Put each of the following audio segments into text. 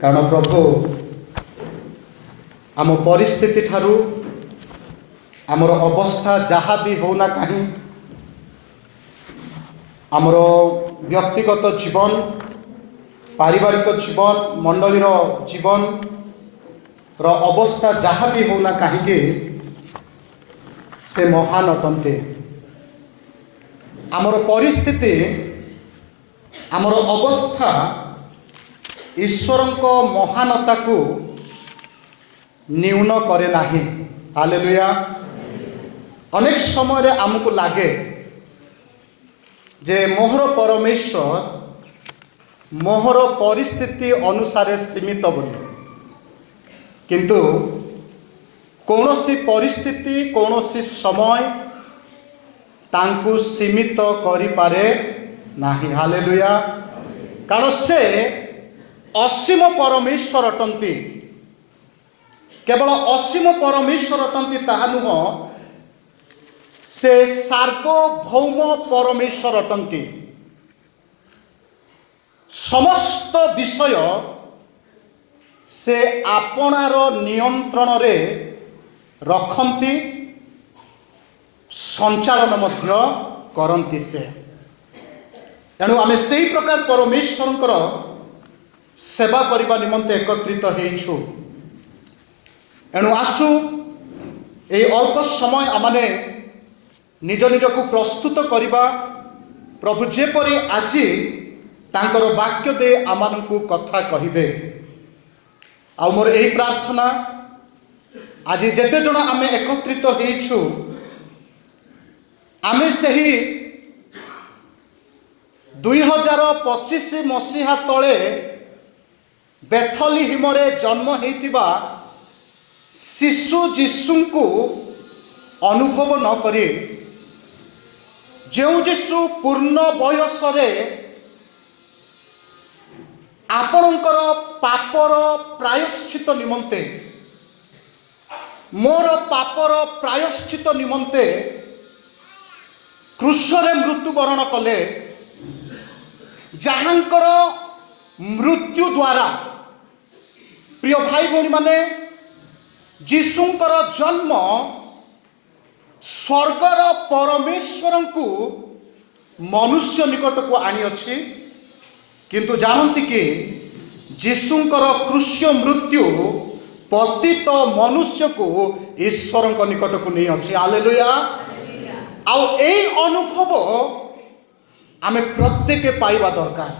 कारण प्रभु आम परिस्थिति ठारू आमर अवस्था जहाँ भी होना कहीं आमर व्यक्तिगत जीवन पारिवारिक जीवन मंडलीर जीवन रो अवस्था जहाँ भी होना कहीं से महान अटंते। आमर परिस्थिति आमर अवस्था ईश्वरंक महानता को न्यून करे नाही। हालेलुया। अनेक समय रे आमको लागे जे मोहर परमेश्वर मोहर परिस्थिति अनुसार सीमित बोली, किंतु कौनसी परिस्थिति कौनसी समय तांकु सीमित करि पारे नाही। हालेलुया। कारण से असीम परमेश्वर अटंती, केवल असीम परमेश्वर अटंती ताहा नुह, से सार्वभौम परमेश्वर अटंती। समस्त विषय से आपणार नियंत्रण रे रखंती, संचालन मध्य करंती से। तेणु आमे सेही प्रकार परमेश्वरंकर सेवा करबा निमंते एकत्रित हेइछु। एणु आसु ए अल्प समय आमाने निज निज को प्रस्तुत करिबा। प्रभु जेपरि आजि तांकर वाक्य दे आमानकु कथा कहिबे। आ मोर एही प्रार्थना आज जेते जण आमे एकत्रित हेइछु, आमे सही 2025 मसीहा तले बेथलीहिमरे जन्म हेतिबा शिशु जीशुंकु अनुभव न करी, जो जीशु पूर्ण बयसरे आपणकर पापर प्रायश्चित निमंते, मोर पापर प्रायश्चित निमंते क्रूसरे मृत्युवरण कले, जहांकर मृत्यु द्वारा प्रिय भाई भौणी माने जीशुंकर जन्म स्वर्गर परमेश्वर को मनुष्य निकट को आनी अछि। किंतु जानती कि जीशुंकर क्रूस्य मृत्यु पतित मनुष्य को ईश्वर निकट को नहीं अच्छी। हालेलुया। आउ ए अनुभव आमे प्रत्येक पाइबा दरकार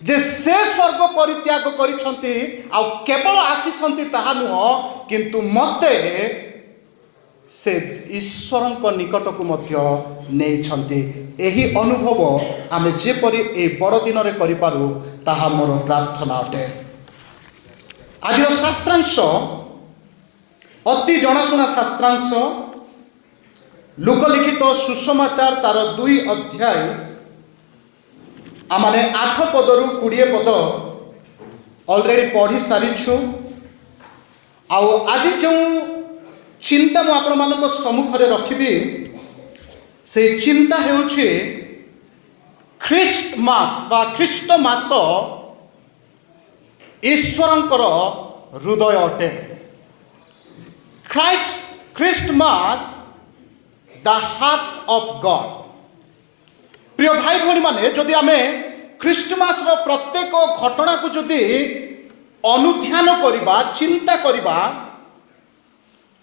जे से स्वर्ग परित्याग करिसंती, आउ केवल आसीछंती ताहा नुह, किंतु मते से ईश्वरंक निकट को मध्य नहीं छंती। एही अनुभव आमे जेपरि ए बड़ दिन रे करि पारू ताहा मोर प्रार्थना अटे। आज शास्त्रांश अति जनाशुना शास्त्रांश लोकलिखित सुसमाचार तार 2 अध्याय आमाने 8 पदरु 20 पद ऑलरेडी पढ़ी सारिछु। आउ आज जो चिंता मु आपण मानक सम्मुख रे रखिबी, से चिंता हेउछि ख्रीष्टमास बा ख्रीष्ट मास ईश्वरंकर हृदय अटे। ख्रीष्टमास द हार्ट ऑफ गॉड। प्रिय भाई भौणी माने जदि आमे ख्रीष्टमास रो प्रत्येक घटना को जदि अनुध्यान करिबा, चिंता करिबा,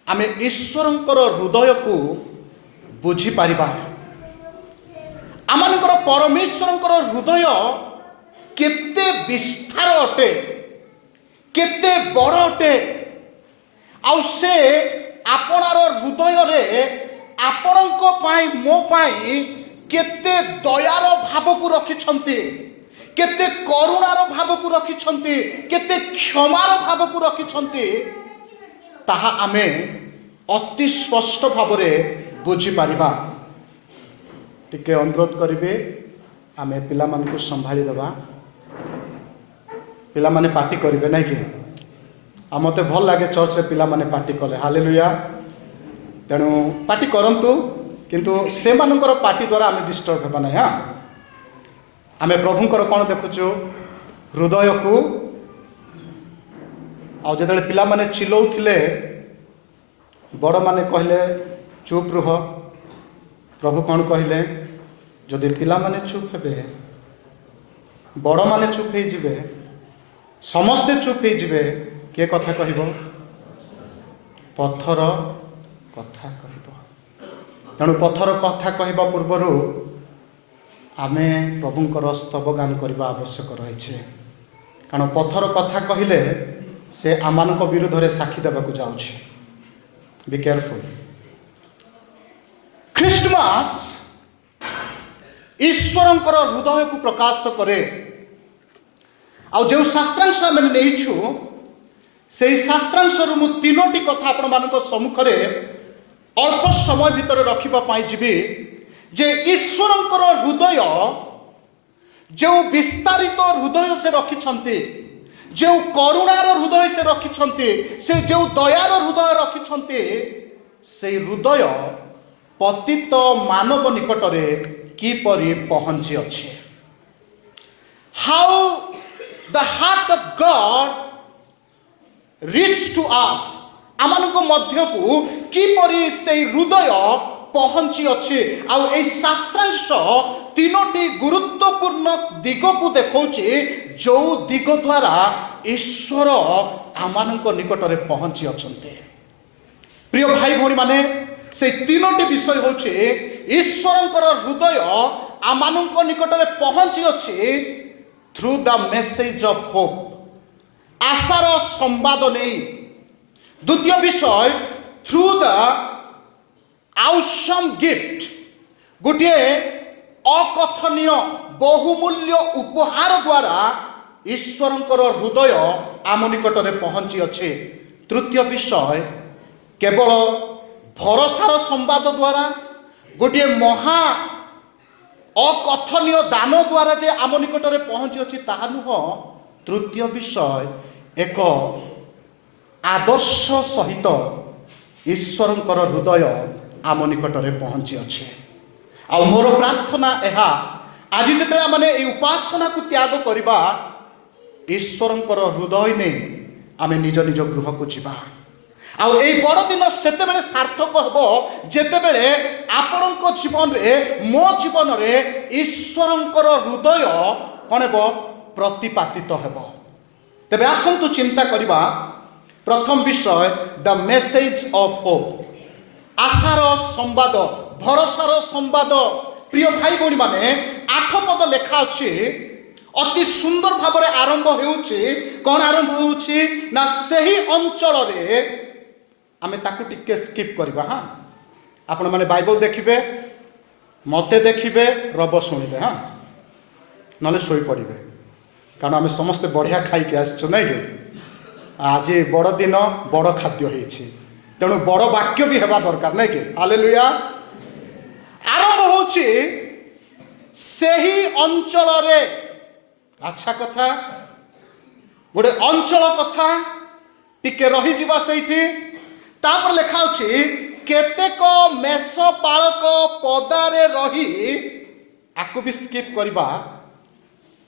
आमे ईश्वरंकर हृदय को बुझी पारिबा। आमानकर परमेश्वरंकर हृदय केते विस्तार अटे, केते बड़ अटे। आउ से आपणार हृदय रे आपणक पाई मो पाई केते दयार भाव को रखिछंती, केते करुणार भाव को रखिछंती, केते क्षमार भाव को रखिछंती, ताहा आमे अति स्पष्ट भाव में बुझी पारिबा। टिके अनुरोध करिबे आमे पिला मान को संभाली देबा। पिला माने पार्टी करिबे नै कि आ मते भल लागे चर्च रे पिला माने पार्टी कले। हालेलुया। तेणु पार्टी करंतु, किंतु से मानकर पार्टी द्वारा आमे डिस्टर्ब हेबा नै। हाँ, आमे प्रभुंकर कोन देखुछु हृदय को ଆଉ ଯେତେବେଳେ ପିଲାମାନେ ଚିଲଉଥିଲେ ବଡ଼ମାନେ କହିଲେ ଚୁପ୍ ରୁହ। ପ୍ରଭୁ କ'ଣ କହିଲେ? ଯଦି ପିଲାମାନେ ଚୁପ୍ ହେବେ, ବଡ଼ମାନେ ଚୁପ୍ ହେଇଯିବେ, ସମସ୍ତେ ଚୁପ୍ ହେଇଯିବେ, କିଏ କଥା କହିବ? ପଥର କଥା କହିବ। ତେଣୁ ପଥର କଥା କହିବା ପୂର୍ବରୁ ଆମେ ପ୍ରଭୁଙ୍କର ସ୍ତବଗାନ କରିବା ଆବଶ୍ୟକ ରହିଛି। କାରଣ ପଥର କଥା କହିଲେ ସେ ଆମମାନଙ୍କ ବିରୁଦ୍ଧରେ ସାକ୍ଷୀ ଦେବାକୁ ଯାଉଛି। ବି କେୟାରଫୁଲ। ଖ୍ରୀଷ୍ଟମାସ ଈଶ୍ୱରଙ୍କର ହୃଦୟକୁ ପ୍ରକାଶ କରେ। ଆଉ ଯେଉଁ ଶାସ୍ତ୍ରାଂଶ ଆମେ ନେଇଛୁ, ସେହି ଶାସ୍ତ୍ରାଂଶରୁ ମୁଁ 3ଟି କଥା ଆପଣମାନଙ୍କ ସମ୍ମୁଖରେ ଅଳ୍ପ ସମୟ ଭିତରେ ରଖିବା ପାଇଁ ଯିବି। ଯେ ଈଶ୍ୱରଙ୍କର ହୃଦୟ, ଯେଉଁ ବିସ୍ତାରିତ ହୃଦୟ ସେ ରଖିଛନ୍ତି, ଯେଉଁ କରୁଣାର ହୃଦୟ ସେ ରଖିଛନ୍ତି, ସେ ଯେଉଁ ଦୟାର ହୃଦୟ ରଖିଛନ୍ତି, ସେହି ହୃଦୟ ପତିତ ମାନବ ନିକଟରେ କିପରି ପହଞ୍ଚି ଅଛି। How the heart of God reach to us, ଆମମାନଙ୍କ ମଧ୍ୟକୁ କିପରି ସେହି ହୃଦୟ ପହଞ୍ଚି ଅଛି। ଆଉ ଏହି ଶାସ୍ତ୍ରାଂଶ 3ଟି ଗୁରୁତ୍ୱପୂର୍ଣ୍ଣ ଦିଗକୁ ଦେଖାଉଛି, ଯେଉଁ ଦିଗ ଦ୍ୱାରା ଈଶ୍ୱର ଆମମାନଙ୍କ ନିକଟରେ ପହଞ୍ଚି ଅଛନ୍ତି। ପ୍ରିୟ ଭାଇ ଭଉଣୀମାନେ, সেই 3ଟି ବିଷୟ ହେଉଛି ଈଶ୍ୱରଙ୍କର ହୃଦୟ ଆମମାନଙ୍କ ନିକଟରେ ପହଞ୍ଚି ଅଛି through the message of Hope, ଆଶାର ସମ୍ବାଦ ନେଇ। ଦ୍ୱିତୀୟ ବିଷୟ ଥ୍ରୁ ଦ ଆଉସମ୍ ଗିଫ୍ଟ, ଗୋଟିଏ ଅକଥନୀୟ ବହୁମୂଲ୍ୟ ଉପହାର ଦ୍ୱାରା ଈଶ୍ୱରଙ୍କର ହୃଦୟ ଆମ ନିକଟରେ ପହଞ୍ଚି ଅଛି। ତୃତୀୟ ବିଷୟ କେବଳ ଭରସାର ସମ୍ବାଦ ଦ୍ୱାରା, ଗୋଟିଏ ମହା ଅକଥନୀୟ ଦାନ ଦ୍ୱାରା ଯେ ଆମ ନିକଟରେ ପହଞ୍ଚି ଅଛି ତାହା ନୁହଁ। ତୃତୀୟ ବିଷୟ ଏକ ଆଦର୍ଶ ସହିତ ଈଶ୍ୱରଙ୍କର ହୃଦୟ ଆମ ନିକଟରେ ପହଞ୍ଚି ଅଛି। ଆଉ ମୋର ପ୍ରାର୍ଥନା ଏହା, ଆଜି ଯେତେବେଳେ ଆମେ ଏହି ଉପାସନାକୁ ତ୍ୟାଗ କରିବା, ଈଶ୍ୱରଙ୍କର ହୃଦୟ ନେଇ ଆମେ ନିଜ ନିଜ ଗୃହକୁ ଯିବା। ଆଉ ଏହି ବଡ଼ଦିନ ସେତେବେଳେ ସାର୍ଥକ ହେବ ଯେତେବେଳେ ଆପଣଙ୍କ ଜୀବନରେ, ମୋ ଜୀବନରେ ଈଶ୍ୱରଙ୍କର ହୃଦୟ କ'ଣ ହେବ? ପ୍ରତିପାଦିତ ହେବ। ତେବେ ଆସନ୍ତୁ ଚିନ୍ତା କରିବା। ପ୍ରଥମ ବିଷୟ ଦ ମେସେଜ ଅଫ୍ ହୋପ୍, ଆଶାର ସମ୍ବାଦ, ଭରସାର ସମ୍ବାଦ। ପ୍ରିୟ ଭାଇ ଭଉଣୀମାନେ, 8 ପଦ ଲେଖା ଅଛି, ଅତି ସୁନ୍ଦର ଭାବରେ ଆରମ୍ଭ ହେଉଛି। କ'ଣ ଆରମ୍ଭ ହେଉଛି ନା ସେହି ଅଞ୍ଚଳରେ, ଆମେ ତାକୁ ଟିକେ ସ୍କିପ୍ କରିବା। ହଁ, ଆପଣମାନେ ବାଇବଲ ଦେଖିବେ, ମୋତେ ଦେଖିବେ, ରବ ଶୁଣିବେ, ହଁ, ନହେଲେ ଶୋଇପଡ଼ିବେ। କାରଣ ଆମେ ସମସ୍ତେ ବଢ଼ିଆ ଖାଇକି ଆସିଛୁ, ନାଇଁ କି? ଆଜି ବଡ଼ ଦିନ, ବଡ଼ ଖାଦ୍ୟ ହେଇଛି, ତେଣୁ ବଡ଼ ବାକ୍ୟ ବି ହେବା ଦରକାର, ନାଇଁ କି? ହାଲେଲୁୟା। ଆରମ୍ଭ ହେଉଛି ସେହି ଅଞ୍ଚଳରେ। ଆଚ୍ଛା କଥା, ଗୋଟେ ଅଞ୍ଚଳ କଥା, ଟିକେ ରହିଯିବା ସେଇଠି। ତାପରେ ଲେଖା ଅଛି କେତେକ ମେଷପାଳକ ପଦାରେ ରହି, ଆକୁ ବି ସ୍କିପ୍ କରିବା।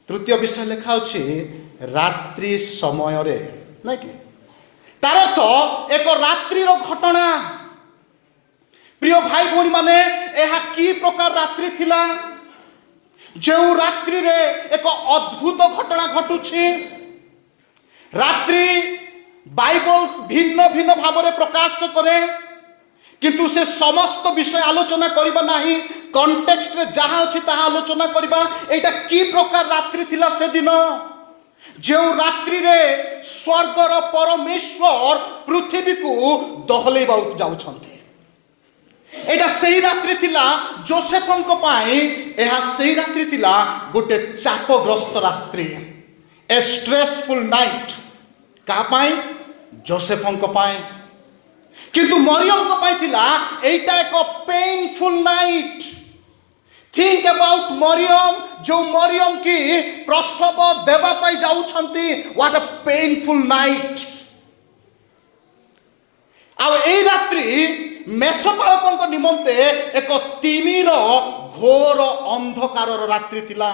ତୃତୀୟ ବିଷୟ ଲେଖା ଅଛି ରାତ୍ରି ସମୟରେ, ନାଇଁ କି? ତାର ଅର୍ଥ ଏକ ରାତ୍ରିର ଘଟଣା। ପ୍ରିୟ ଭାଇ ଭଉଣୀ ମାନେ, ଏହା କି ପ୍ରକାର ରାତ୍ରି ଥିଲା? ଯେଉଁ ରାତ୍ରିରେ ଏକ ଅଦ୍ଭୁତ ଘଟଣା ଘଟୁଛି। ରାତ୍ରି ବାଇବଲ ଭିନ୍ନ ଭିନ୍ନ ଭାବରେ ପ୍ରକାଶ କରେ, କିନ୍ତୁ ସେ ସମସ୍ତ ବିଷୟ ଆଲୋଚନା କରିବା ନାହିଁ। କଣ୍ଟେକ୍ସଟରେ ଯାହା ଅଛି ତାହା ଆଲୋଚନା କରିବା। ଏଇଟା କି ପ୍ରକାର ରାତ୍ରି ଥିଲା ସେଦିନ? ଯେଉଁ ରାତ୍ରିରେ ସ୍ୱର୍ଗର ପରମେଶ୍ୱର ପୃଥିବୀକୁ ଦହଲେଇବାକୁ ଯାଉଛନ୍ତି। ଏଇଟା ସେହି ରାତ୍ରି ଥିଲା ଯୋସେଫଙ୍କ ପାଇଁ। ଏହା ସେହି ରାତ୍ରି ଥିଲା ଗୋଟେ ଚାପଗ୍ରସ୍ତ ରାତ୍ରି, ଏ ଷ୍ଟ୍ରେସଫୁଲ ନାଇଟ୍। କାହା ପାଇଁ? ଯୋସେଫଙ୍କ ପାଇଁ। କିନ୍ତୁ ମରିୟମଙ୍କ ପାଇଁ ଥିଲା ଏଇଟା ଏକ painful night. Think about Mariam, ଯେଉଁ ମରିୟମ କି ପ୍ରସବ ଦେବା ପାଇଁ ଯାଉଛନ୍ତି। What a painful night. ଆଉ ଏଇ ରାତ୍ରି ମେଷପାଳକଙ୍କ ନିମନ୍ତେ ଏକ ତିମିର ଘୋର ଅନ୍ଧକାରର ରାତ୍ରି ଥିଲା।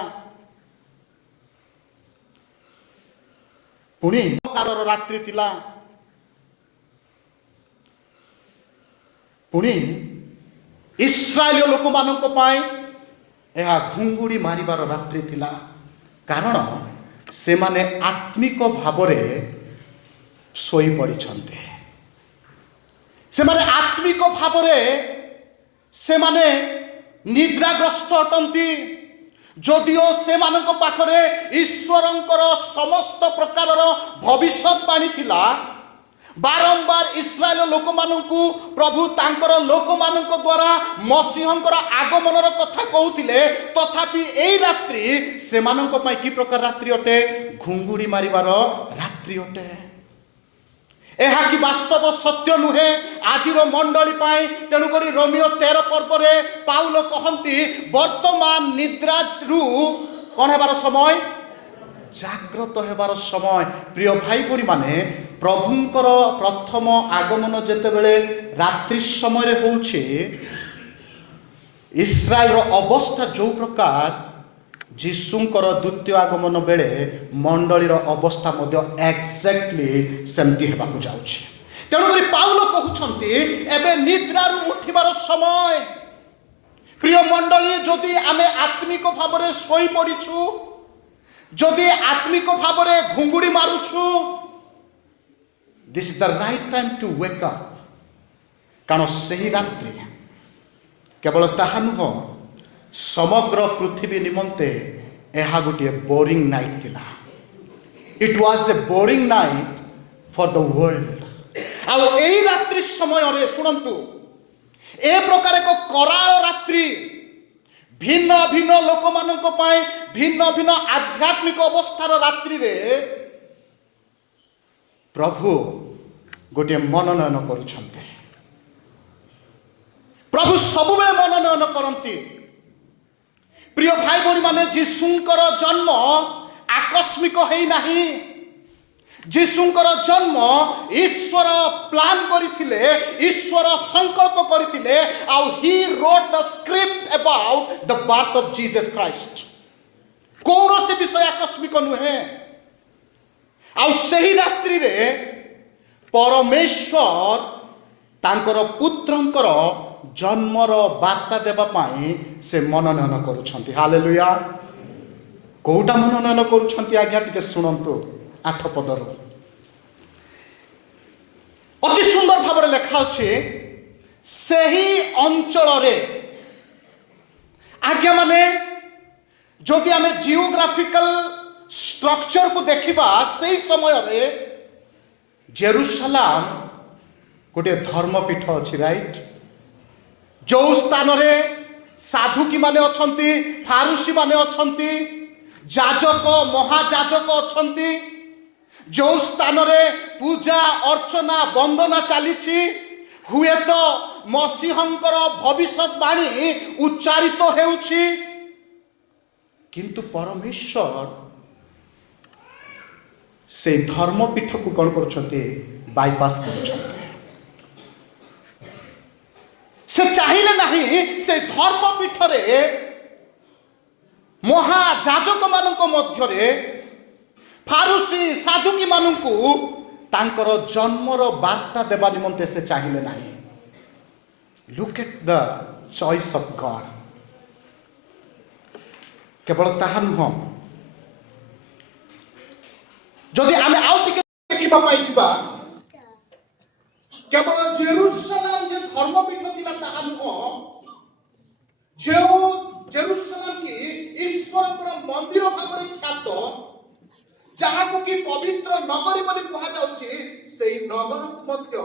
ପୁଣି ଅନ୍ଧକାରର ରାତ୍ରି ଥିଲା। पुणी इस्राएल लोक मानक पाए यह घुंगुड़ी मारिबार रात्रि थिला, कारण से माने आत्मिक भावरे सोई पड़ी छंते, से माने आत्मिक भावरे से माने निद्राग्रस्त अटंती। जदिओ से मानक पाखरे ईश्वरंकर समस्त प्रकारर भविष्यवाणी थिला, बारंबार इस्राएल लोक मानकु प्रभु तांकर लोक मानक द्वारा मसीहंकर आगमनर कथा कहूतिले, तथापि एई रात्रि से मानक पई की प्रकार रात्रि अटे? घुंगुड़ी मारिबार रात्रि अटे। एहा कि वास्तव सत्य नुहे आजिर मंडली पाई। तेणुकरी रोमियो 13 पर्वरे पाउल कहती वर्तमान निद्रारू कौन हेबार समय? जाग्रत हेबार समय। प्रिय भाई भौणी माने प्रभुंकर प्रथम आगमन जेतेबेले रात्रि समय होउछे, इस्राएल अवस्था जो प्रकार जीशुंकर द्वितीय आगमन बेले मंडलीर अवस्था मध्य एक्जाक्टली सेमती हेबाकु जाउछि। तेणुकरी पाउल कहउछंती एबे निद्रारू उठिबार समय। प्रिय मंडली, जदि आमे आत्मिक भावरे सोई पड़िछु, जदि आत्मिक भावरे घुंगुड़ी मारुछु, this is the right time to wake up. कारण सही रात्रि केवल ताहा नुह, समग्र पृथ्वी निमंते यह गोटे बोरिंग नाइट थिला। It was a boring night for the world. आ एई रात्रि समय रे सुनंतु, ए प्रकार एक कराल रात्रि भिन्न भिन्न लोक मानक पाए भिन्न भिन्न आध्यात्मिक अवस्थार रात्रि रे प्रभु गोटे मनोनयन करुछन्ते। प्रभु सबुबेले मनोनयन करती। प्रिय भाई भौणी माने जीशुंकर जन्म आकस्मिक हेई नाही। जीशुंकर जन्म ईश्वर प्लान करथिले, ईश्वर संकल्प करथिले। आउ he wrote the script about the birth of Jesus Christ. कौन से विषय आकस्मिक नुहे। आउ सही रात्रि रे परमेश्वर तांकर पुत्रंकर जन्मर वार्ता देवा पाई से मनोनयन करुछंती। हालेलुया। कोटा मनोनयन करुछंती आज्ञा टिके सुनंतु। 8 पदर अति सुंदर भाव लेखा अछि, सही अंचल रे आज्ञा माने जदि आमे जियोग्राफिकल स्ट्रक्चर को देखिबा, सही समय रे जेरूशलेम गोटे धर्मपीठ अछि, राइट? जो स्थान रे साधुकी माने अछंती, फारुसी माने अछंती, जाजक महाजाजक अछंती, जो स्थान रे पूजा अर्चना वंदना चलीछि, हुए तो मसीहंकर भविष्यवाणी उच्चारित हेउछि, किंतु परमेश्वर से धर्मपीठ को कौन करुछंती? बाईपास करुछंती। से चाहिए नहीं से धर्मपीठ रे महाजाजक मानक मध्यरे फारुसी साधुकी मानकु तांकर जन्मर वार्ता देवा निमंते से चाहिए नहीं। Look at the choice of God. केवल ताहा नुह, जदि आमे आउ टिके देखिबा पाइछिबा, केवल जेरूशलेम जे धर्मपीठ थिला ताहा नुह, जो जेरूशलेम की ईश्वरकर मंदिर भाବରେ ख्यात, जहाको कि पवित्र नगरी बोली कहा जाउछि, सेही नगर को मध्य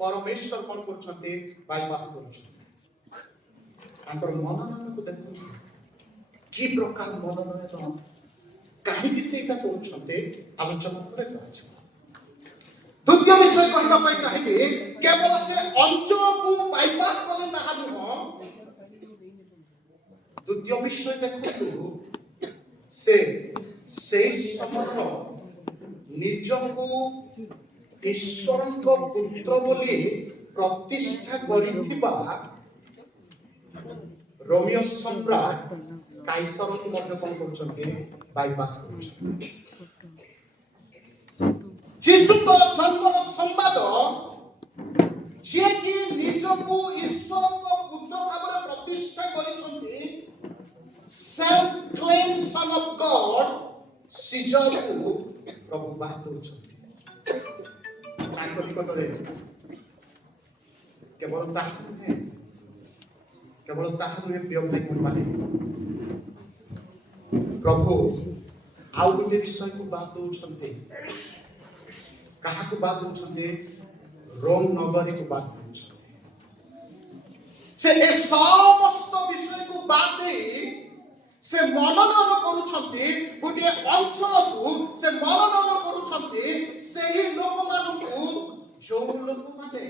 परमेश्वर कोन करछन्ते? बाईपास करछन्ते। अंतर मनोनयन को देखु की प्रकार मनोनयन काहे कि सेटा करछन्ते आलोचना करे कराछि। द्वितीय विषय कहबा पाई चाहिए, केवल से अंचल को बाईपास कले ताहा नुह। द्वितीय विषय देखु से समय निजको ईश्वरଙ୍କ पुत्र बोली प्रतिष्ठा करिथिबा रोमियो सम्राट काइसर को मध्य कोन करछन्ते? बाईपास करछन्ते। जीशुଙ୍କର जन्मर संवाद जे कि निज ନିଜକୁ ଈଶ୍ୱରଙ୍କ ପୁତ୍ର ଭାବରେ ପ୍ରତିଷ୍ଠା କରିଛନ୍ତି, self claim son of God ସିଜରକୁ ପ୍ରଭୁ ବାଦ ଦେଉଛନ୍ତି। ତାଙ୍କ ନିକଟରେ କେବଳ ତାହା ନୁହେଁ ପ୍ରିୟ ଭାଇ ଭଉଣୀମାନେ, ପ୍ରଭୁ ଆଉ ଗୋଟେ ବିଷୟକୁ ବାଦ ଦେଉଛନ୍ତି। କାହାକୁ ବାଦ ଦେଉଛନ୍ତି? ରୋମ ନଗରୀକୁ ବାଦ ଦେଉଛନ୍ତି। ସେ ଏ ସମସ୍ତ ବିଷୟକୁ ବାଦ ଦେଇ ସେ ମନୋନୟନ କରୁଛନ୍ତି ଗୋଟିଏ ଅଞ୍ଚଳକୁ, ସେ ମନୋନୟନ କରୁଛନ୍ତି ସେହି ଲୋକମାନଙ୍କୁ ଯୋଉ ଲୋକମାନେ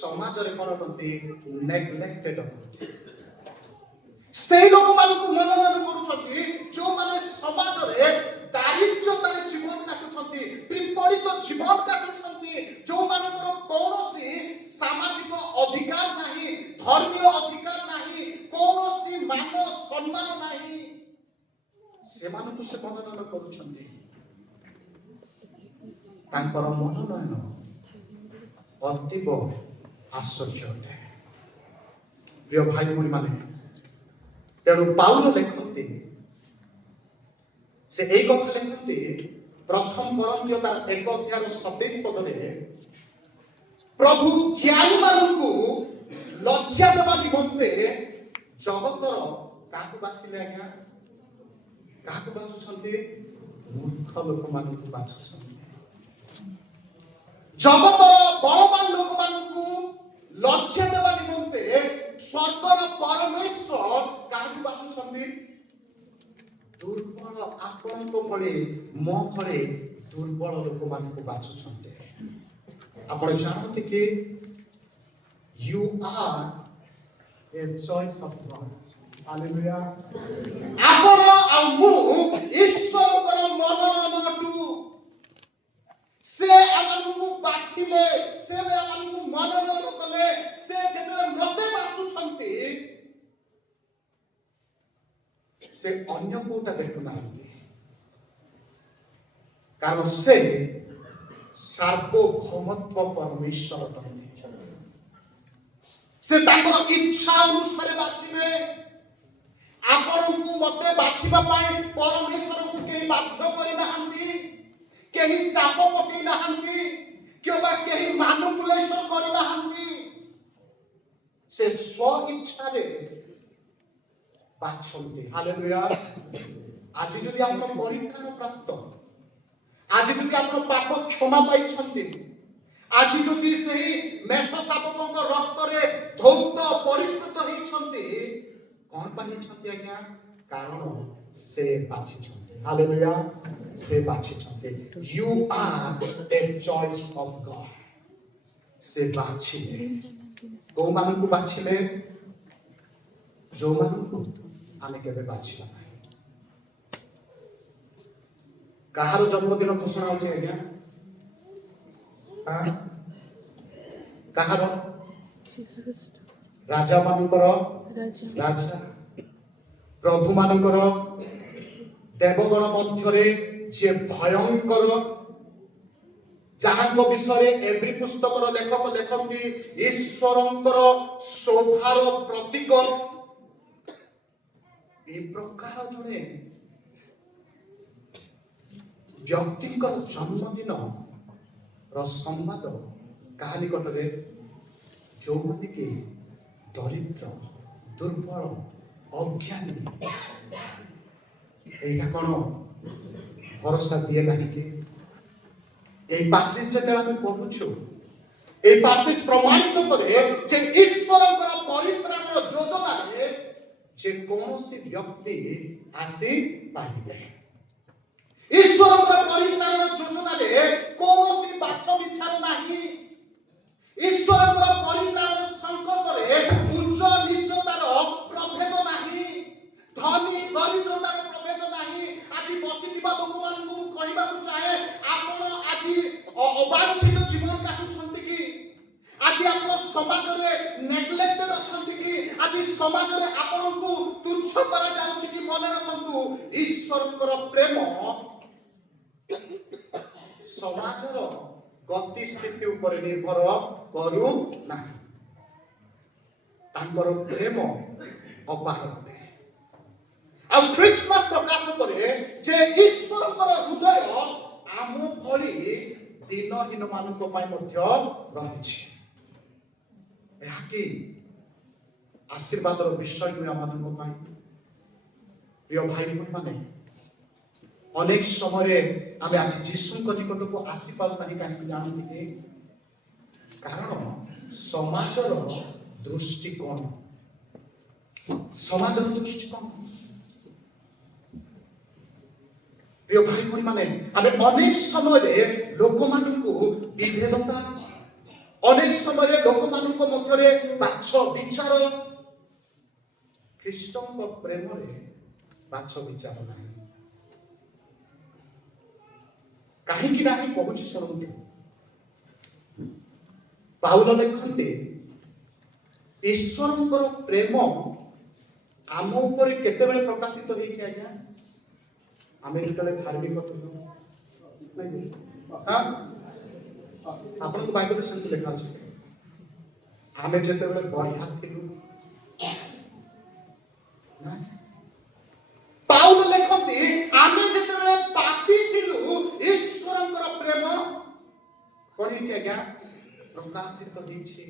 ସମାଜରେ କଣ କରନ୍ତି? ନେଗ୍ଲେକ୍ଟେଡ ଅଟନ୍ତି। সেই ଲୋକମାନଙ୍କୁ ମନୋନୟନ କରୁଛନ୍ତି ଯୋଉମାନେ ସମାଜରେ ଦାରିଦ୍ର୍ୟତାରେ ଜୀବନ କାଟୁଛନ୍ତି, ବିପରୀତ ଜୀବନ କାଟୁଛନ୍ତି, ଯୋଉମାନଙ୍କର କୌଣସି ସାମାଜିକ ଅଧିକାର ନାହିଁ, ଧର୍ମୀୟ ଅଧିକାର ନାହିଁ, କୌଣସି ମାନ ସମ୍ମାନ ନାହିଁ, ସେମାନଙ୍କୁ ସେ ମନୋନୟନ କରୁଛନ୍ତି। ତାଙ୍କର ମନୋନୟନ ଅତୀବ ଆଶ୍ଚର୍ଯ୍ୟ ଅଟେ। ପ୍ରିୟ ଭାଇ ଭଉଣୀମାନେ, ତେଣୁ ପାଉଲ ଲେଖନ୍ତି, ସେ ଏଇ କଥା ଲେଖନ୍ତି ପ୍ରଥମ କରନ୍ଥୀୟ ତାର 1:27 ପଦରେ, ପ୍ରଭୁ ଜ୍ଞାନୀମାନଙ୍କୁ ଲଜ୍ଜା ଦେବା ନିମନ୍ତେ ଜଗତର କାହାକୁ ବାଛିଲେ? ଆଜ୍ଞା, କାହାକୁ ବାଛୁଛନ୍ତି? ମୂର୍ଖ ଲୋକମାନଙ୍କୁ ବାଛୁଛନ୍ତି। ଜଗତର ବଳବାନ ଲୋକମାନଙ୍କୁ ଲଜ୍ଜା ଦେବା ନିମନ୍ତେ ସ୍ୱର୍ଗର ପରମେଶ୍ୱର କାହାକୁ ବାଛୁଛନ୍ତି? ଦୁର୍ବଳ, ଆପଣଙ୍କ ଭଳି ମୋ ଭଳି ଦୁର୍ବଳ ଲୋକମାନଙ୍କୁ ବାଛୁଛନ୍ତି। ଆପଣ ଜାଣନ୍ତି କି you are a choice of God. Hallelujah. ଆପଣ ଆଉ ମୁଁ ଈଶ୍ୱରଙ୍କର ମନୋନୟନ ଅଟୁ। ସେ ଆମମାନଙ୍କୁ ବାଛିଲେ, ସେ ଆମମାନଙ୍କୁ ମନୋନୟନ କଲେ। ସେ ଯେତେବେଳେ ମତେ ବାଛୁଛନ୍ତି, ସେ ଅନ୍ୟ କୋଉଟା ଦେଖୁନାହାନ୍ତି, କାରଣ ସେ ସାର୍ବଭୌମତ୍ଵ ପରମେଶ୍ୱର ଅଟନ୍ତି। ସେ ତାଙ୍କର ଇଚ୍ଛା ଅନୁସାରେ ବାଛିବେ। ଆପଣଙ୍କୁ ମତେ ବାଛିବା ପାଇଁ ପରମେଶ୍ୱରଙ୍କୁ କେହି ବାଧ୍ୟ କରିନାହାନ୍ତି, କେହି ଚାପ ପକେଇ ନାହାନ୍ତି, କିମ୍ବା କେହି ମାନୁପୁଲେସନ କରିନାହାନ୍ତି। ସେ ସ୍ୱ ଇଚ୍ଛାରେ ବାଛନ୍ତି। ହାଲେଲୁୟା। ଆଜି ଯଦି ଆପଣ ପରିତ୍ରାଣ ପ୍ରାପ୍ତ, ଆଜି ଯଦି ଆପଣ ପାପ କ୍ଷମା ପାଇଛନ୍ତି, ଆଜି ଯଦି ସେହି ମେଷ ଶାବକଙ୍କ ରକ୍ତରେ ଧୌତ ପରିସ୍କୃତ ହେଇଛନ୍ତି, କଣ ପାଇଁ ହେଇଛନ୍ତି ଆଜ୍ଞା? କାରଣ ସେ ବାଛିଛନ୍ତି। ହାଲେଲୁୟା। ସେ ବାଛିଛନ୍ତି। You are a choice of God. ସେ ବାଛିଲେ। କୋଉମାନଙ୍କୁ ବାଛିଲେ? ଯୋଉମାନଙ୍କୁ ଆମେ କେବେ ବାଛିବା ନାହିଁ। କାହାର ଜନ୍ମଦିନ ଘୋଷଣା ହଉଛି ଆଜ୍ଞା? କାହାର? ରାଜା ମାନଙ୍କର ରାଜା, ପ୍ରଭୁ ମାନଙ୍କର, ଦେବଗଣ ମଧ୍ୟରେ ଯିଏ ଭୟଙ୍କର, ଯାହାଙ୍କ ବିଷୟରେ ଏଭ୍ରି ପୁସ୍ତକର ଲେଖକ ଲେଖନ୍ତି ଈଶ୍ୱରଙ୍କର ଶୋଭାର ପ୍ରତୀକ। এই ପ୍ରକାର ଜଣେ ବ୍ୟକ୍ତିଙ୍କର ଜନ୍ମଦିନ ର ସମ୍ବାଦ କାହା ନିକଟରେ? ଯୋଉମାନେ କି ଦରିଦ୍ର, ଦୁର୍ବଳ, ଅଜ୍ଞାନୀ। এইটা কোন ভরসা দিয়ে ନାହିଁ କି? এই পাসেজ যেତେବେଳେ ଆମେ ପଢୁଛୁ, এই ପାସେଜ ପ୍ରମାଣିତ କରେ ଯେ ଈଶ୍ୱରଙ୍କର ପରିତ୍ରାଣର ଯୋଜନାରେ ଯେ କୌଣସି ବ୍ୟକ୍ତି ଆସିପାରିବେ। ଈଶ୍ୱରଙ୍କର ପରିତ୍ରାଣର ଯୋଜନାରେ କୌଣସି ବାଛ ବିଚାର ନାହିଁ। ଈଶ୍ୱରଙ୍କର ପରିତ୍ରାଣର ସଂକଳ୍ପରେ ଉଚ୍ଚ ନିଚତାର ପ୍ରଭେଦ ନାହିଁ, ଧନୀ ଦରିଦ୍ରତାର ପ୍ରଭେଦ ନାହିଁ। ଆଜି ବସିଥିବା ଲୋକମାନଙ୍କୁ ମୁଁ କହିବାକୁ ଚାହେଁ, ଆପଣ ଆଜି ଅବାଞ୍ଛିତ ଜୀବନ କାଟୁଛନ୍ତି କି? ଆଜି ଆପଣ ସମାଜରେ ନେଗ୍ଲେକ୍ଟେଡ ଅଛନ୍ତି କି? ଆଜି ସମାଜରେ ଆପଣଙ୍କୁ ତୁଚ୍ଛ କରାଯାଉଛି କି? ମନେ ରଖନ୍ତୁ, ଈଶ୍ୱରଙ୍କର ପ୍ରେମ ସମାଜର ଗତି ସ୍ଥିତି ଉପରେ ନିର୍ଭର କରୁ ନାହିଁ। ତାଙ୍କର ପ୍ରେମ ଅପାର ଅଟେ। ଆଉ ଖ୍ରୀଷ୍ଟମାସ ପ୍ରକାଶ କରେ ଯେ ଈଶ୍ୱରଙ୍କର ହୃଦୟ ଆମ ଭଳି ଦିନହୀନ ମାନଙ୍କ ପାଇଁ ମଧ୍ୟ ରହିଛି। ଏହା କି ଆଶୀର୍ବାଦର ବିଷୟ ନୁହେଁ ଆମମାନଙ୍କ ପାଇଁ। ପ୍ରିୟ ଭାଇ ଭଉଣୀମାନେ, ଅନେକ ସମୟରେ ଆମେ ଆଜି ଯୀଶୁଙ୍କ ନିକଟକୁ ଆସିପାରୁନାହିଁ। କାହିଁକି ଜାଣନ୍ତି କି? କାରଣ ସମାଜର ଦୃଷ୍ଟିକୋଣ। ସମାଜର ଦୃଷ୍ଟିକୋଣ। ପ୍ରିୟ ଭାଇ ଭଉଣୀମାନେ, ଆମେ ଅନେକ ସମୟରେ ଲୋକମାନଙ୍କୁ ବିଭେଦତା, ଅନେକ ସମୟରେ ଲୋକମାନଙ୍କ ମଧ୍ୟରେ ବାଛ ବିଚାର, ଖ୍ରୀଷ୍ଟଙ୍କ ପ୍ରେମରେ ବାଛ ବିଚାର ନାହିଁ। କାହିଁକି ନାହିଁ କହୁଛି ଶୁଣନ୍ତୁ। ପାଉଲ ଲେଖନ୍ତି ଈଶ୍ୱରଙ୍କର ପ୍ରେମ ଆମ ଉପରେ କେତେବେଳେ ପ୍ରକାଶିତ ହେଇଛି ଆଜ୍ଞା? ଆମେ ଯେତେବେଳେ ଧାର୍ମିକ ଥିଲୁ। ଆପଣଙ୍କ ବାଇବଲରେ ସେମିତି ଲେଖା ଅଛି। ଆମେ ଯେତେବେଳେ ବଢିଆ ଥିଲୁ। ପାଉଲ ଲେଖନ୍ତି ଆମେ ଯେତେବେଳେ ପାପୀ ଥିଲୁ ଈଶ୍ୱରଙ୍କର ପ୍ରେମ କଣ ହେଇଛି ଆଜ୍ଞା? ପ୍ରକାଶିତ ହେଇଛି।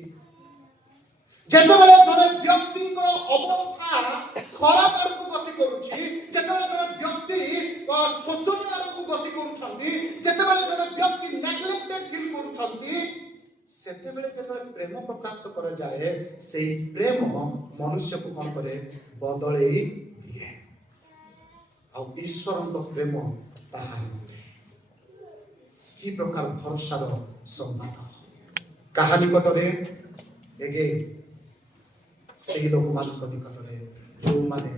ଯେତେବେଳେ ଜଣେ ବ୍ୟକ୍ତିଙ୍କର ଅବସ୍ଥା ଖରାପ ଆଡ଼କୁ ଗତି କରୁଛି, ଯେତେବେଳେ ଜଣେ ବ୍ୟକ୍ତି ଶୋଚନୀୟ ଆଡ଼କୁ ଗତି କରୁଛନ୍ତି, ଯେତେବେଳେ ଜଣେ ବ୍ୟକ୍ତି ନେଗ୍ଲେକ୍ଟେଡ୍ ଫିଲ୍ କରୁଛନ୍ତି, ସେତେବେଳେ ଯେତେବେଳେ ପ୍ରେମ ପ୍ରକାଶ କରାଯାଏ, ସେଇ ପ୍ରେମ ମନୁଷ୍ୟକୁ କଣ କରେ? ବଦଳେଇ ଦିଏ। ଆଉ ଈଶ୍ୱରଙ୍କ ପ୍ରେମ ତାହା କି ପ୍ରକାର ଭରସାର ସମ୍ବାଦ। କାହା ନିକଟରେ? ଏଗେ ସେହି ଲୋକମାନଙ୍କ ନିକଟରେ ଯେଉଁମାନେ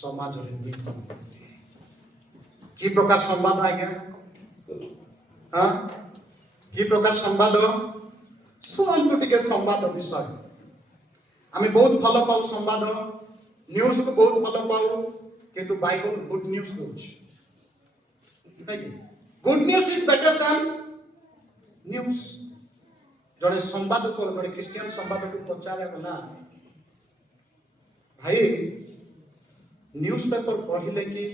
ସମାଜରେ ନିନ୍ଦନ କରନ୍ତି। କି ପ୍ରକାର ସମ୍ବାଦ ଆଜ୍ଞା? କି ପ୍ରକାର ସମ୍ବାଦ? ଶୁଣନ୍ତୁ ଟିକେ ସମ୍ବାଦ ବିଷୟ। ଆମେ ବହୁତ ଭଲ ପାଉ ସମ୍ବାଦ, ନ୍ୟୁଜକୁ ବହୁତ ଭଲ ପାଉ, କିନ୍ତୁ ବାଇବଲ ଗୁଡ୍ ନ୍ୟୁଜ ଦଉଛି। ଗୁଡ୍ ନ୍ୟୁଜ ଇଜ ବେଟର ଦାନ ନ୍ୟୁଜ। ଜଣେ ସମ୍ବାଦକୁ, ଜଣେ ଖ୍ରୀଷ୍ଟିଆନ ସମ୍ବାଦକୁ ପଚାରିବା ଗଲା, ଭାଇ ନ୍ୟୁଜ ପେପର ପଢିଲେ କି?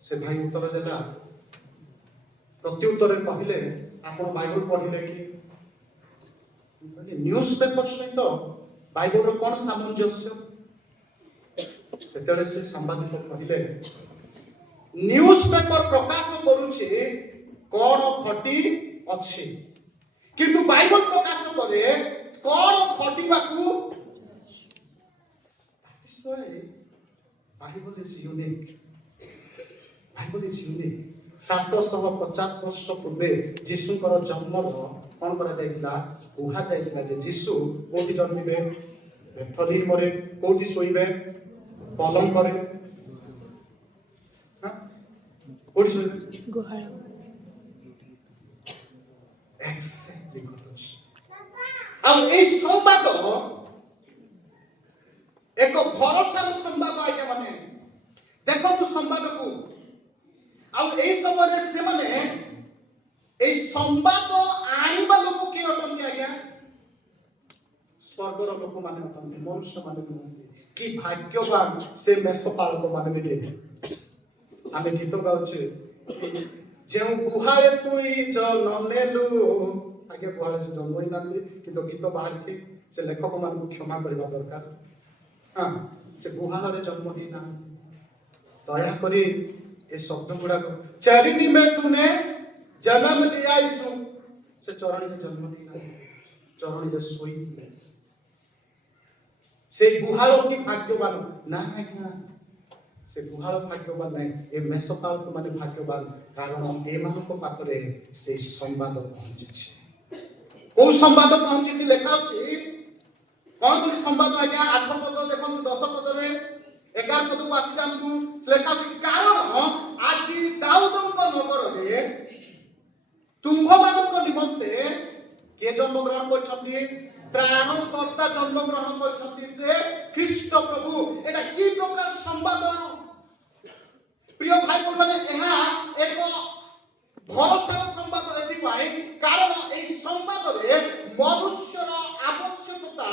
ସେ ଭାଇ ଉତ୍ତର ଦେଲା, ପ୍ରତି ଉତ୍ତରରେ କହିଲେ, ଆପଣ ବାଇବଲ ପଢିଲେ କି? ନ୍ୟୁଜ ପେପର ସହିତ ବାଇବଲର କଣ ସାମଞ୍ଜସ୍ୟ? ସେତେବେଳେ ସେ ସାମ୍ବାଦିକ କହିଲେ, ନ୍ୟୁଜ ପେପର ପ୍ରକାଶ କରୁଛି କଣ ଘଟି ଅଛି, କିନ୍ତୁ ବାଇବଲ ପ୍ରକାଶ କରେ କଣ ଘଟିବାକୁ। That is why Bible is unique. Bible is unique. 750 ବର୍ଷ ପୂର୍ବେ ଯୀଶୁଙ୍କର ଜନ୍ମର କଣ କରାଯାଇଥିଲା? କୁହାଯାଇଥିଲା ଯେ ଯୀଶୁ କୋଉଠି ଜନ୍ମିବେ? ବେଥଲିହମରେ। କୋଉଠି ଶୋଇବେ? ପଲଙ୍କରେ। କୋଉଠି ଶୋଇବେ? ଗୁହାଳ। ଆଉ এই ସମ୍ବାଦ ଏକ ଭରସାର ସମ୍ବାଦ ଆଜ୍ଞା। ମାନେ ଦେଖନ୍ତୁ ସମ୍ବାଦକୁ। ଆଉ এই ସମୟରେ ସେମାନେ এই ସମ୍ବାଦ ଆଣିବା ଲୋକ କିଏ ଅଟନ୍ତି ଆଜ୍ଞା? ସ୍ୱର୍ଗର ଲୋକମାନେ ଅଟନ୍ତି, ମନୁଷ୍ୟମାନେ ନୁହନ୍ତି। କି ଭାଗ୍ୟବାନ ସେ ମେଷପାଳକ ମାନେ ବି। ଆମେ ଗୀତ ଗାଉଛେ, ଯେଉଁ ଗୁହାଳେ ତୁଇ ଜନ୍ମ ନେଲୁ। ଆଜ୍ଞା ଗୁହାଳେ ସେ ଜନ୍ମ ହେଇନାହାନ୍ତି, କିନ୍ତୁ ଗୀତ ବାହାରିଛି। ସେ ଲେଖକ ମାନଙ୍କୁ କ୍ଷମା କରିବା ଦରକାର। ସେ ଗୁହାଳରେ ଜନ୍ମ ହେଇନାହାନ୍ତି। ଦୟାକରି ଏ ଶବ୍ଦ ଗୁଡାକ, ଚରଣୀ ମେ ତୁନେ ଜନ୍ମ लिया यीशु। ସେ ଚରଣୀରେ ଜନ୍ମ ହେଇନାହାନ୍ତି, ଚରଣୀରେ ଶୋଇଥିଲେ। ସେ ଗୁହାଳ କି ଭାଗ୍ୟବାନ? ନା ଆଜ୍ଞା, ସେ ଗୁହାଳ ଭାଗ୍ୟବାନ ନାହିଁ। ଏ ମେଷପାଳକ ମାନେ ଭାଗ୍ୟବାନ, କାରଣ ଏମାନଙ୍କ ପାଖରେ ସେ ସମ୍ବାଦ ପହଞ୍ଚିଛି। କୋଉ ସମ୍ବାଦ ପହଞ୍ଚିଛି? ଲେଖା ଅଛି କଣ କରି ସମ୍ବାଦ ଆଜ୍ଞା? 8 ପଦ ଦେଖନ୍ତୁ, 10 ପଦରେ 11 ପଦକୁ ଆସି ଯାଆନ୍ତୁ। ଲେଖା ଅଛି, କାରଣ ଆଜି ଦାଉଦଙ୍କ ନଗରରେ ତୁମ୍ଭମାନଙ୍କ ନିମନ୍ତେ କିଏ ଜନ୍ମଗ୍ରହଣ କରିଛନ୍ତି? ତ୍ରାଣକର୍ତ୍ତା ଜନ୍ମଗ୍ରହଣ କରିଛନ୍ତି, ସେ ଖ୍ରୀଷ୍ଟ ପ୍ରଭୁ। ଏଟା କି ପ୍ରକାର ସମ୍ବାଦ? ପ୍ରିୟ ଭାଇ ମାନେ, ଏହା ଏକ ଭରସାର ସମ୍ବାଦ ଏଥିପାଇଁ କାରଣ ଏହି ସମ୍ବାଦରେ ମନୁଷ୍ୟର ଆବଶ୍ୟକତା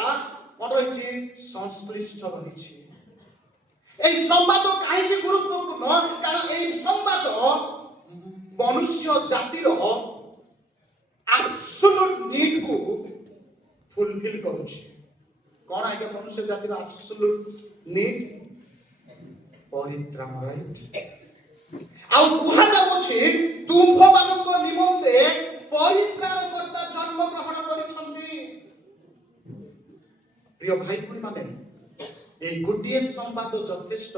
কণ রয়েছে সংশ্লিষ্ট রয়েছে। এই সম্বাদ কাহিঁকি গুরুত্বপূর্ণ কারণ এই সম্বাদ মনুষ্য জাতির absolute need को fulfill କରୁଛି। कौन आगे मनुष्य जातिर absolute need परित्राण, राइट। आउ कुहा जाउछि तुम्भ मानक निमंते परित्राणकर्ता जन्म ग्रहण करिसंती। प्रिय भाई भूमि माने এই গোটিয়ে সম্বাদ যথেষ্ট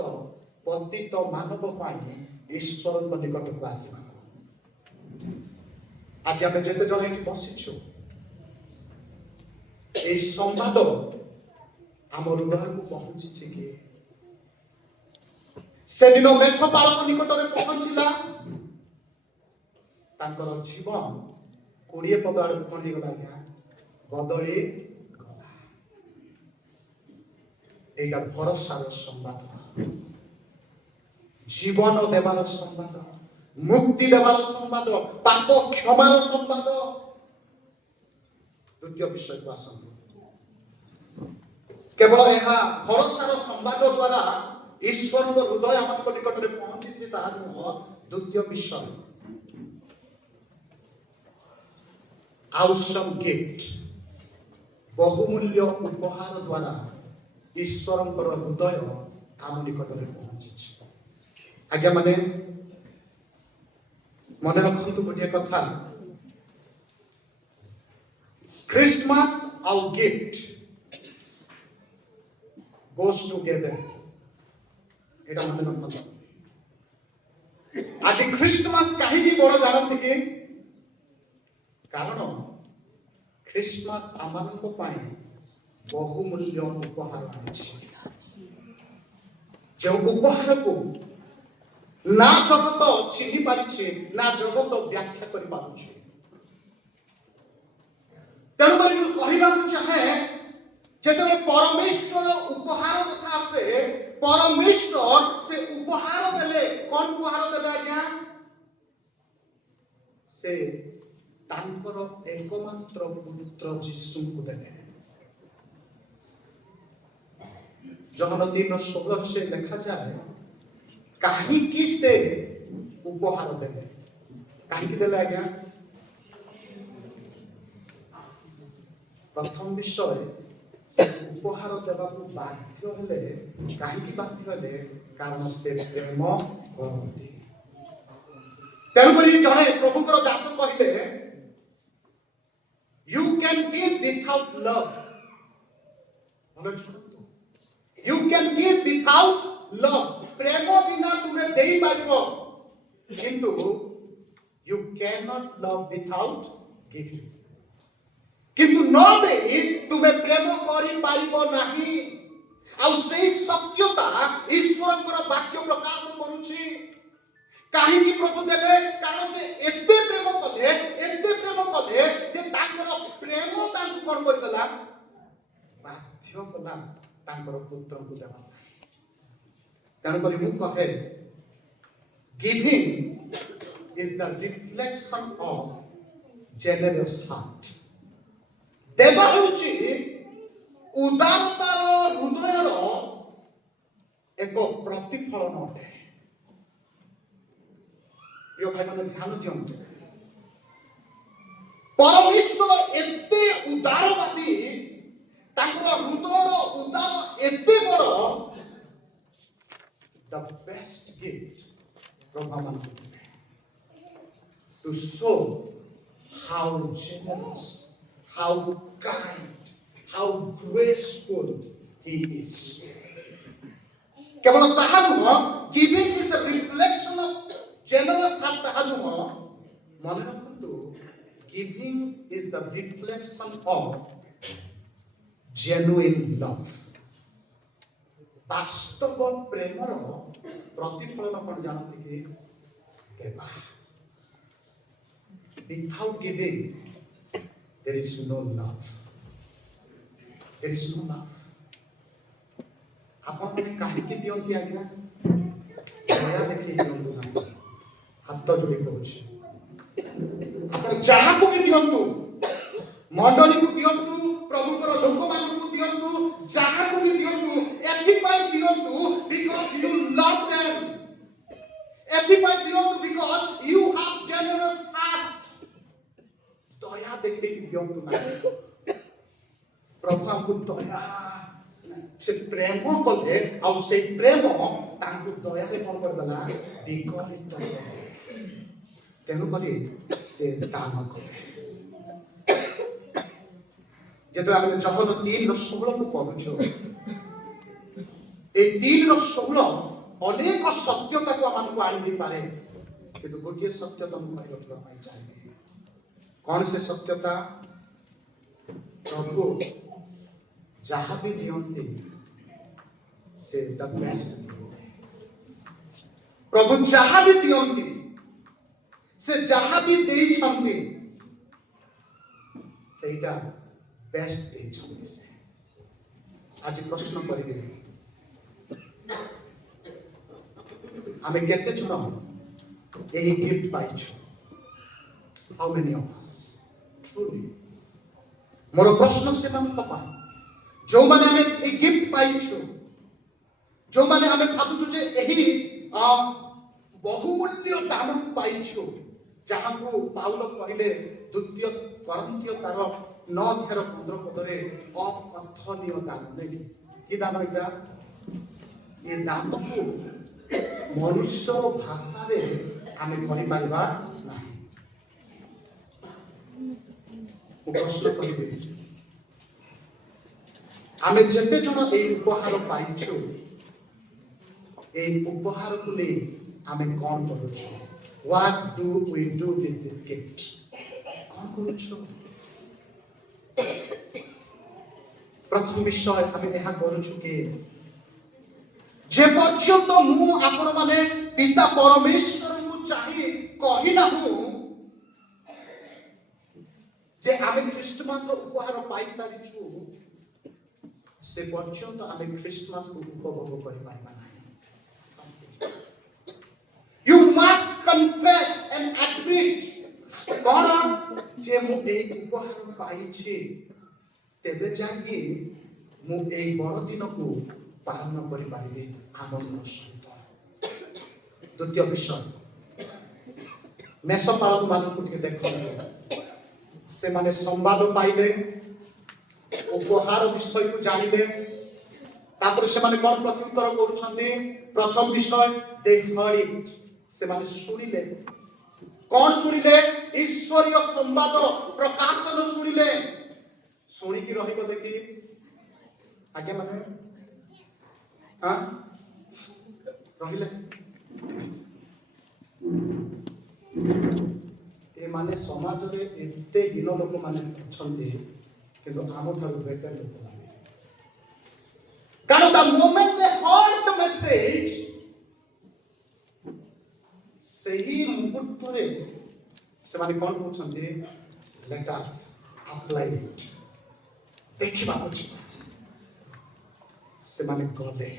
পতিত মানব পাই ঈশ্বরଙ୍କ নিকটକୁ ଆସିବା। আজ আমি যেতে জন এটি বসিଛୁ এই সম্বাদ আমার হৃদয়କୁ পৌঁছিছে কি? সেদিন মেষপালক নিকটরে পৌঁছিলা তাଙ୍କର জীবন 20 পদ আড়କୁ কোন ହେଇଗଲା ଆଜ୍ଞା ବଦଳି ଗଲା। এইটা ভরসার সম্বাদ, জীবন দেবার সম্বাদ, মুক্তি দেবার সম্বাদ, পাপ ক্ষমার সম্বাদ। দ্বিতীয় বিষয়କୁ ଆସନ୍ତୁ। কেবল ଏହା ভরসার সম্বাদ দ্বারা ঈশ্বরଙ୍କ হৃদয় ଆମଙ୍କ ନିକଟରେ ପହଞ୍ଚିଛି ତାହା ନୁହଁ। ଦ୍ୱିତୀୟ ବିଷୟ awesome gift, ବହୁମୂଲ୍ୟ ଉପହାର ଦ୍ୱାରା ଈଶ୍ୱରଙ୍କର ହୃଦୟ ଆମ ନିକଟରେ ପହଞ୍ଚିଛି। ଆଜ୍ଞା ମାନେ ମନେ ରଖନ୍ତୁ ଗୋଟିଏ କଥା, ଖ୍ରୀଷ୍ଟମାସ ଆଉ ଗିଫ୍ଟ goes together। এটা মনে ରଖନ୍ତୁ। ଆଜି ଖ୍ରୀଷ୍ଟମାସ କାହିଁକି ବଡ଼ ଜାଣନ୍ତି କି? କାରଣ ଖ୍ରୀଷ୍ଟମାସ ଆମମାନଙ୍କ ପାଇଁ ବହୁମୂଲ୍ୟ ଉପହାର ଆଣିଛି। ଯେଉଁ ଉପହାରକୁ ନା ଜଗତ ଚିହ୍ନି ପାରିଛି ନା ଜଗତ ବ୍ୟାଖ୍ୟା କରିପାରୁଛି। ତେଣୁକରି ମୁଁ କହିବାକୁ ଚାହେଁ ଯେତେବେଳେ ପରମେଶ୍ୱର ଉପହାର କଥା ଆସେ, ପରମେଶ୍ୱର ସେ ଉପହାର ଦେଲେ। କଣ ଉପହାର ଦେଲେ ଆଜ୍ଞା? ସେ ତାଙ୍କର ଏକମାତ୍ର ପୁତ୍ର ଯୀଶୁଙ୍କୁ ଦେଲେ। ଜହନ 3:16 ସେ ଲେଖାଯାଏ କାହିଁକି ସେ ଉପହାର ଦେଲେ। କାହିଁକି ଦେଲେ ଆଜ୍ଞା? ପ୍ରଥମ ବିଷୟ ସେ ଉପହାର ଦେବାକୁ ବାଧ୍ୟ ହେଲେ। କାହିଁକି ବାଧ୍ୟ ହେଲେ? କାରଣ ସେ ପ୍ରେମ କରନ୍ତି। ତେଣୁକରି ଜଣେ ପ୍ରଭୁଙ୍କର ଦାସ କହିଲେ you can give without love। ଭଲରେ ଶୁଣନ୍ତୁ, you can give without love। ପ୍ରେମ ବିନା ତୁମେ ଦେଇପାରିବ, କିନ୍ତୁ you cannot love without giving। କିନ୍ତୁ ନ ଦେଇ ତୁମେ ପ୍ରେମ କରିପାରିବ ନାହିଁ। ଆଉ ସେଇ ସତ୍ୟତା ଈଶ୍ୱରଙ୍କର ବାକ୍ୟ ପ୍ରକାଶ କରୁଛି। କାହିଁକି ପ୍ରଭୁ ଦେଲେ? କାରଣ ସେ ଏତେ ପ୍ରେମ କଲେ, ଏତେ ପ୍ରେମ କଲେ ଯେ ତାଙ୍କର ପ୍ରେମ ତାଙ୍କୁ କଣ କରିଦେଲା? ବାଧ୍ୟ କଲା ତାଙ୍କର ପୁତ୍ରଙ୍କୁ ଦେବା ପାଇଁ। ତେଣୁକରି ମୁଁ କହେ giving is the reflection of generous heart। ଦେବା ହେଉଛି ଉଦାରତାର ହୃଦୟର ଏକ ପ୍ରତିଫଳନ ଅଟେ। ପ୍ରିୟ ଭାଇମାନେ ଧ୍ୟାନ ଦିଅନ୍ତୁ, ପରମେଶ୍ୱର ଏତେ ଉଦାରବାଦୀ, ତାଙ୍କର ହୃଦୟର ଉଦାର ଏତେ ବଡ଼। the best gift ପ୍ରଭୁ ଆମମାନଙ୍କୁ ଦେଲେ to show how generous, how kind, how graceful he is। କେବଳ ତାହା ନୁହଁ, giving is the reflection of generous heart ତାହା ନୁହଁ। ମନେ ରଖନ୍ତୁ, giving is the reflection of genuine love। ବାସ୍ତବ ପ୍ରେମର ପ୍ରତିଫଳନ କଣ ଜାଣନ୍ତି କି? ଦେବା। without giving there is no love। there is no love। ଆପଣ କାହିଁକି ଦିଅନ୍ତି ଆଜ୍ଞା? ଦୟା ଦେଖେଇ ଦିଅନ୍ତୁ ନାହିଁ। ହାତ ଯୋଡ଼ି କହୁଛି, ଆପଣ ଯାହାକୁ ବି ଦିଅନ୍ତୁ, ମଣ୍ଡଳୀକୁ ଦିଅନ୍ତୁ, प्रभुकर लोक मानकु दियंतु जाहाकु भी दियंतु एथिपाई दियंतु because you love them एथिपाई दियंतु because you have generous heart दया देखि दियंतु ना प्रभु हमकु दया से प्रेम कले आ से प्रेम तांकु दया रे कोन कर दला विकलित तेनु करी से दान कले जेतरा हम जहन 3:16 को पढुछो ए 3:16 अनेक सत्यता को हमकु आनि दे पारे किंतु गोटिए सत्यता हम कहि रखबा पाई चाहिए कौन से सत्यता प्रभु जहाँ भी दियंती से द बेस्ट दियंती प्रभु जहाँ भी दियंती से जहाँ भी देई छंती सेटा बेस्ट देई छंती से आज प्रश्न करिवे हमें केते जण एही गिफ्ट पाइछु how many of us truly more प्रश्न से मन पापा जो माने हमें एक गिफ्ट पाइछु जो माने हमें भाबुछु जे एही बहुमूल्य दान को पाइछु जहां को पाउल कहले द्वितीय कोरिन्थियो तार 9:15 पदरे अकथनीय दान देखि कि दान इटा ये दान को मनुष्य भाषा रे हमें कहि परिबा नाही प्रश्न करिबे आमे जेते जण ए उपहार पाइछु ए उपहार को ले आमे कोन करूछु what do we do with this gift कोन करूछु प्रथम विषय आमे एहा करूछु के जे पर्यंत मु आपण माने पिता परमेश्वर को चाहि कहिना हूं जे आमे ख्रिस्टमास रो उपहार पाइ सारिछु से पर्यंत आमे ख्रिस्टमास को उपभोग करि पारिबा नाही you must confess and admit कोन जे मु ए उपहार पाइछि तेबे जाकी मु ए बड़ दिन को पालन करि पारिबे आनंदर सहित द्वितीय विषय मेषपालक मानक के देखो से माने संवाद पाइले उपहार विषय को जानिले तापर से माने कोन प्रत्युत्तर करूछन्ते प्रथम विषय दे हर्ड इट से माने सुनिले कोन सुनिले ईश्वरीय संवाद प्रकाशन सुनिले सुनि की रहिबो देखि आगे माने हां रहिले ए माने समाज रे एते हीन लोक माने छन्ते किंतु आम ठार बेटर लोक माने कारण the moment they heard the message सही मुहूर्त रे से माने कोन कहछन्ते लेट अस अप्लाई इट देखिबा अछि से माने गले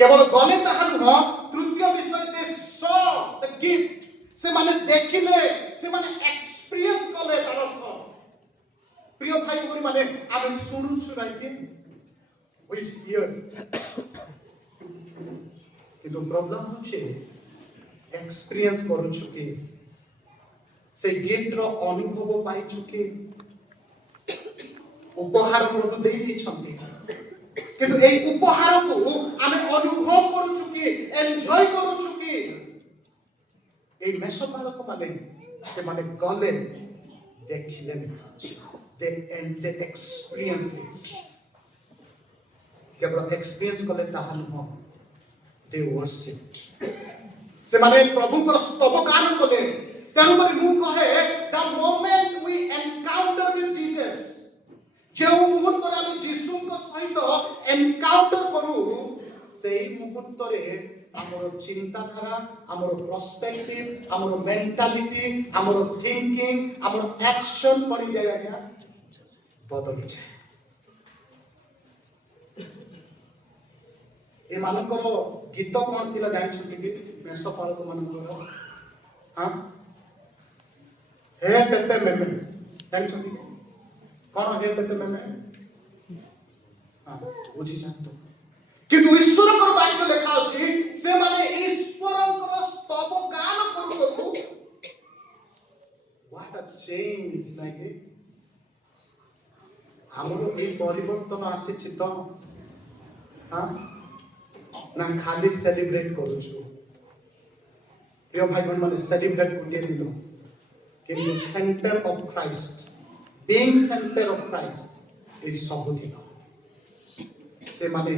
केवल गले ताहा नुह तृतीय विषय दे सॉ द गिफ्ट से माने देखिले से माने एक्सपीरियंस कले तार अर्थ प्रिय भाई भौणी माने आमे सुनु छु राइट व्हिच हियर किंतु प्रॉब्लम होचे एक्सपीरियंस करू छु के से गिफ्ट रो अनुभव पाइ छु के उपहार प्रभु देई दी छन्ते किंतु ए उपहार को आमे अनुभव करू छु के एन्जॉय करू छु के ए मेषपालक माने से माने गले देखिले लिखा दे एक्सपीरियंस इट केवल एक्सपीरियंस कले ताहा नुह दे वर्शिप्ड से माने प्रभु को स्तव गान कले तेनु करी मु कहे the moment we encounter with Jesus जे मुहूर्त रे हम यीशु को सहित एनकाउंटर करू सेही मुहूर्त रे हमर चिंताधारा हमर पर्सपेक्टिव हमर मेंटालिटी हमर थिंकिंग हमर एक्शन पड़ी जाय आज्ञा बदली जाय ए मानकर गीत कोन थिला जानि छथि कि मेषपालक मानकर हां हे तेते मेमे जानि छथि कौन हे तते में हां बुझी जानतो किंतु ईश्वर को वाक्य लिखा अछि से माने ईश्वर को स्तव गान करू करू व्हाट अ चेंज लाइक हमरो ए परिवर्तन आसी तो हां ना खाली सेलिब्रेट करू छु प्रिय भाई बहन माने सेलिब्रेट गुटे दिन किंतु centre of Christ being centre of Christ is सब दिन से माने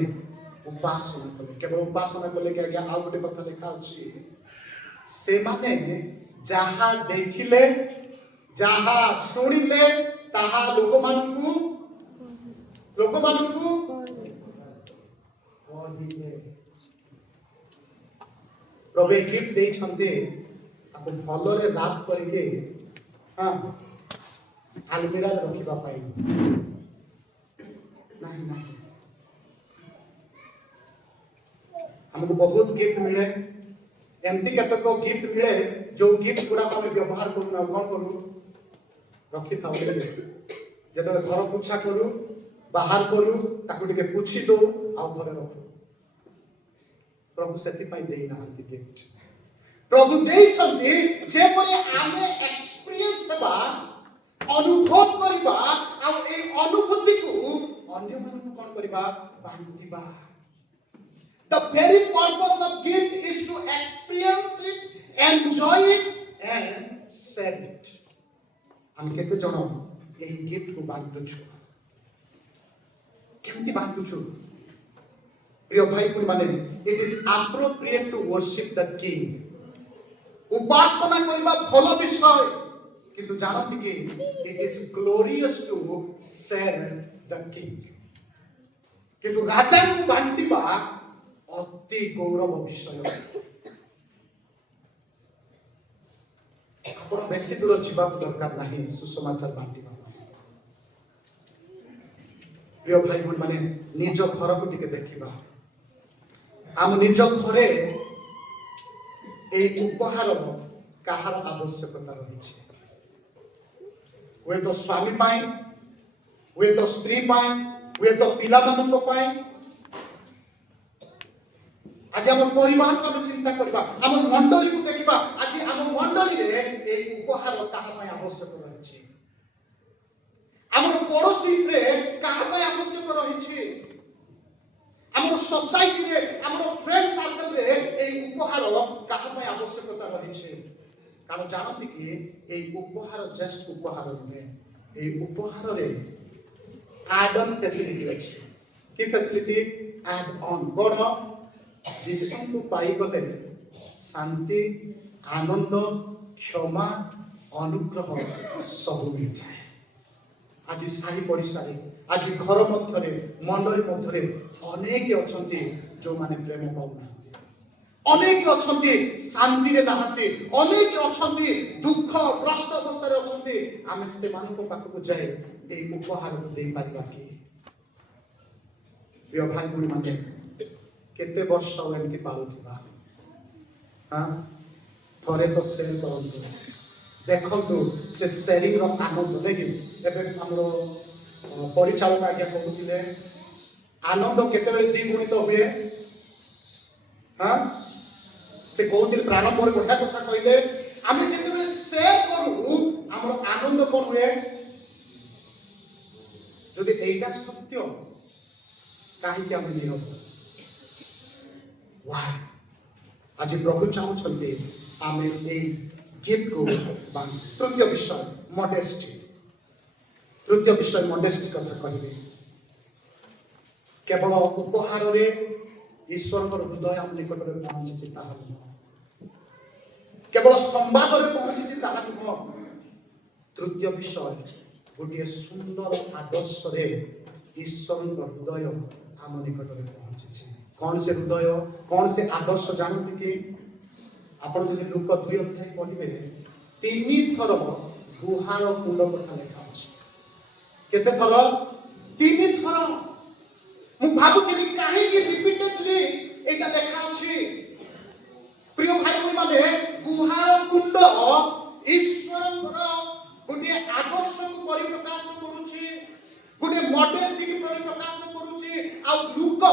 उपासना कले केवल उपासना कले के आगे आ गोटे कथा लिखा अछि से माने जहा देखिले जहा सुनिले ताहा लोक मानकू कहिले प्रभु गिफ्ट दे छंते आपको भलो रे रात करके हां अलमीरा रे रखिबा पाई नहीं हमको बहुत गिफ्ट मिले एमती केते को गिफ्ट मिले जो गिफ्ट पूरा हम व्यवहार करू ना कोन करू रखि थाउ जेतले घर पुछा करू बाहर करू ताकू टिके पुछि दो आ घरे रखू प्रभु सेति पाई देई नाहंती गिफ्ट प्रभु देई छंती जे परे आमे एक्सपीरियंस हेबा अनुभव करबा आ ए अनुभूति को अन्य मन को कोन करबा बांटीबा the very purpose of gift is to experience it enjoy it and share it हम केते जण ए गिफ्ट को बांटु छु केमती बांटु छु प्रिय भाई पुन माने it is appropriate to worship the king उपासना करबा भलो विषय किंतु जानती कि it is glorious to share the king किंतु राजा को बांटीबा अति गौरव विषय आपण बेसी दूर जीवा दरकार नहीं सुसमाचार बांटीबा प्रिय भाई बहन माने निज घर को टिके देखिबा आम निज घरे ए उपहार कहार आवश्यकता रही वे तो स्वामी पाई वे तो स्त्री पाई वे तो पिला मानक पाई आज हम परिवार को चिंता करबा हम मंडली को देखिबा आज हम मंडली रे ए उपहार कहा पाई आवश्यक रही हम पड़ोसी रे कहा पाई आवश्यक रही हम सोसाइटी रे हम फ्रेंड सर्कल रे ए उपहार कहा पाई आवश्यकता रही कारण जानती कि ए उपहार जस्ट उपहार नुहे ए उपहार रे एड ऑन फैसिलिटी अछि की फैसिलिटी एड ऑन कोन जीसु को पाई गले शांति आनंद क्षमा अनुग्रह सब मिल जाए आज साही पड़िशा आज घर मध्य मंडली मध्य अनेक अछंती जो माने प्रेम पाउना अनेक अछंती शांति रे नहांती अनेक अछंती दुख ग्रस्त अवस्था रे अछंती आमे से मान को पाक को जाए ए उपहार को दे पारिबा की प्रिय भाई भूणी माने केते वर्ष एमती पालुथिबा हां थरे तो सेल करंतु देखंतु से शेयरिंग रो आनंद देखि एबे हमरो परिचालक आज्ञा कहउथिले आनंद केते बेले द्विगुणित हुए हां से कहउथिले प्रारंभ रे बढ़िया कथा कहिले आमे जेते बेले शेयर करू हमरो आनंद कोन हुए जदि एटा सत्य काहे कि हम नीरव Why? आज प्रभु चाहते आमे ए गिफ्ट को बांध तृतीय विषय मॉडेस्टी तृतीय विषय मॉडेस्टी कथा कहिबे केवल उपहार रे ईश्वर को हृदय हम निकट रे पहुंची चिता हम केवल संवाद रे पहुंची चिता हम तृतीय विषय गोटे सुंदर आदर्श रे ईश्वर को हृदय हम निकट रे पहुंची कौन से हृदय कौन से आदर्श जानते कि आपण जदि लुक 2 अध्याय पढ़िबे 3 थर गुहार कुंड कथा लिखा अछि केते थर 3 थर मु भाबुଥିଲି काहे कि रिपीटेडली एटा लिखा अछि प्रिय भाई भौणी माने गुहार कुंड ईश्वरଙ୍କର गोटे आदर्श को परिप्रकाश करूची गोटे मॉडेस्टी की परिप्रकाश करूची आ लुक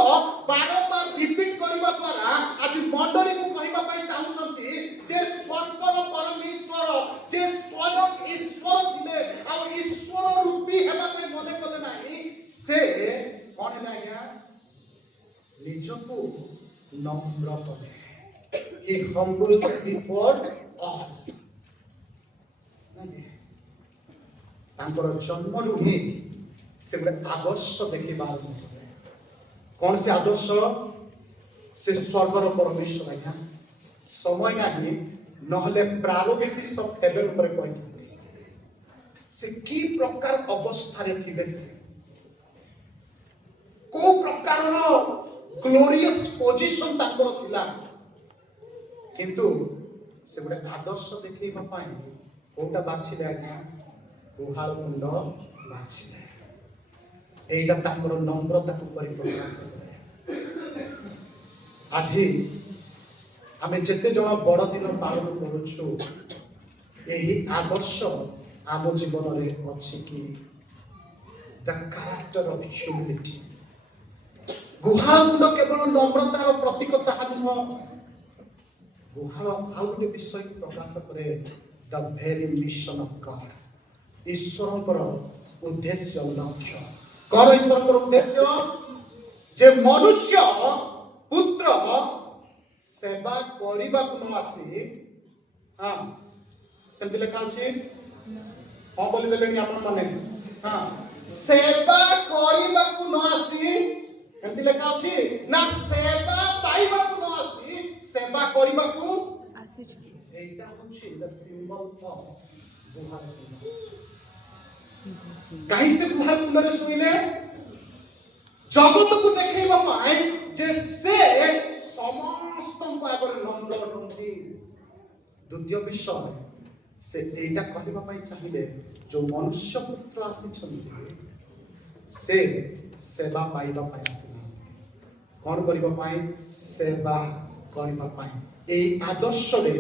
बारंबार रिपीट करबा द्वारा आज मंडली को कहबा पई चाहुचंती जे स्वर्गर परमेश्वर जे स्वयं ईश्वर थिले आ ईश्वर रूपी हेबा पई मने कले नाही से कोन है आज्ञा निजको नम्र करे he humbled before all तांकर जन्मरू ही से गोटे आदर्श देखा कौन से आदर्श से स्वर्गर परमेश्वर आज्ञा समय नहीं नहले प्रारंभिक ऑफ हेवन पर कहते से की प्रकार अवस्था रे थिबे से को प्रकार ग्लोरियस पोजीशन तांकर थिला किंतु से गोटे आदर्श देखा पाई कोटा बाछिले आज्ञा गुहाल कुंड बाछिले एटा तांकर नम्रता को परिप्रकाश करे आज आमे जेते जण बड़ दिन पालन करूछु एही आदर्श आम जीवन रे अछि कि द कैरेक्टर ऑफ ह्यूमिलिटी गुहाल कुंड केवल नम्रतार प्रतीक ताहा नुह गुहाल आउ गोटे विषय प्रकाश करे the very mission of God ईश्वरकर उद्देश्य लक्ष्य कौन ईश्वरकर उद्देश्य जे मनुष्य पुत्र सेवा करबा को न आसी हां सेमति लिखा अछि हां बोली देलेनी आपन माने हां सेवा करबा को न आसी सेमति लिखा अछि ना सेवा पाइबा को न आसी सेवा करबा को आसी एटा होछि द सिंबल ऑफ गुहाल कहीं से गुहाल कुंड रे सुइले जगत को देखैबा पाए जे से समस्त को आगर नम्र रंती द्वितीय विषय से एटा कहबा पई चाहिए जो मनुष्य पुत्र आसी छथि से सेवा पाइबा पई आसी कोन करबा पई सेवा करबा पई ए आदर्श रे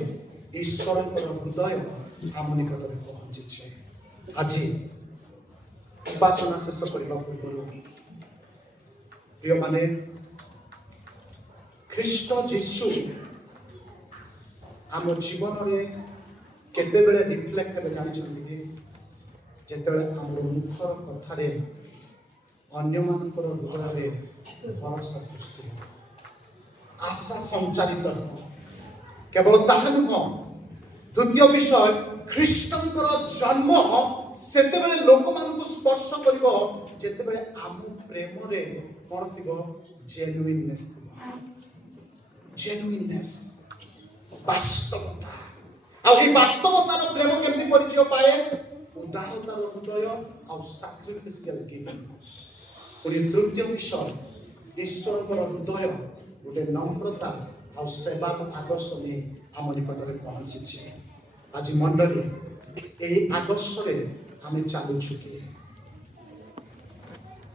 ईश्वरकर हृदय आम निकट रे पहुंची छे आज उपासना शेष करबा पूर्व प्रिय माने ख्रीष्ट जीशु आम जीवन में केते बेले रिफ्लेक्ट हेबे जानि छथि कि जेतेबेले हमर मुखर कथारे अन्य मानकर हृदय रे भरोसा सृष्टि आशा संचारित केवल ताहा नुह द्वितीय विषय ख्रीष्टंकर जन्म सेतेबेले लोक मानकु स्पर्श करिवो जेतेबेले आम प्रेम रे कोन थिबो जेन्युइननेस जेन्युइननेस वास्तवता आ ए वास्तवतार प्रेम केमति परिचय पाए उदारतार हृदय आ सैक्रिफिशियल गिविंग पुनी तृतीय विषय ईश्वरकर हृदय गोटे नम्रता आ सेवा आदर्श ने आम निकट में पहुंची छे आज मंडली ए आदर्श रे आमे चालू छुकी